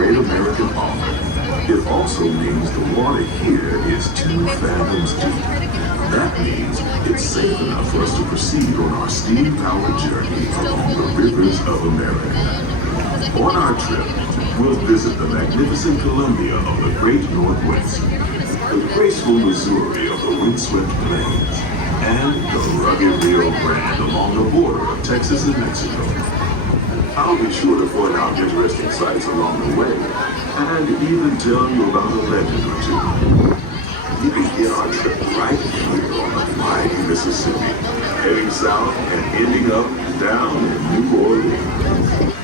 great American author. It also means the water here is 2 fathoms deep. That means it's safe enough for us to proceed on our steam-powered journey along the rivers of America. On our trip, we'll visit the magnificent Columbia of the Great Northwest, the graceful Missouri of the windswept plains, and the rugged Rio Grande along the border of Texas and Mexico. I'll be sure to point out interesting sights along the way, and even tell you about a legend or two. We begin our trip right here on the mighty Mississippi, heading south and ending up down in New Orleans.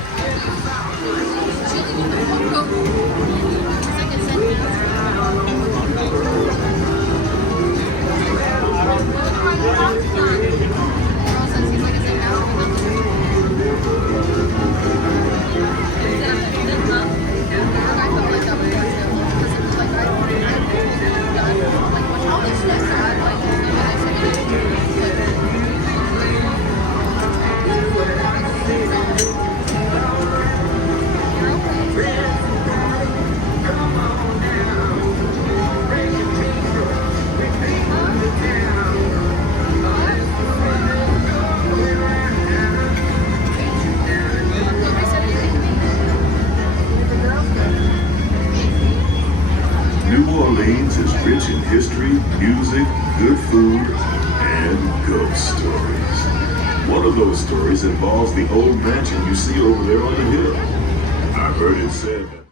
New Orleans is rich in history, music, good food, and ghost stories. One of those stories involves the old mansion you see over there on the hill. I've heard it said that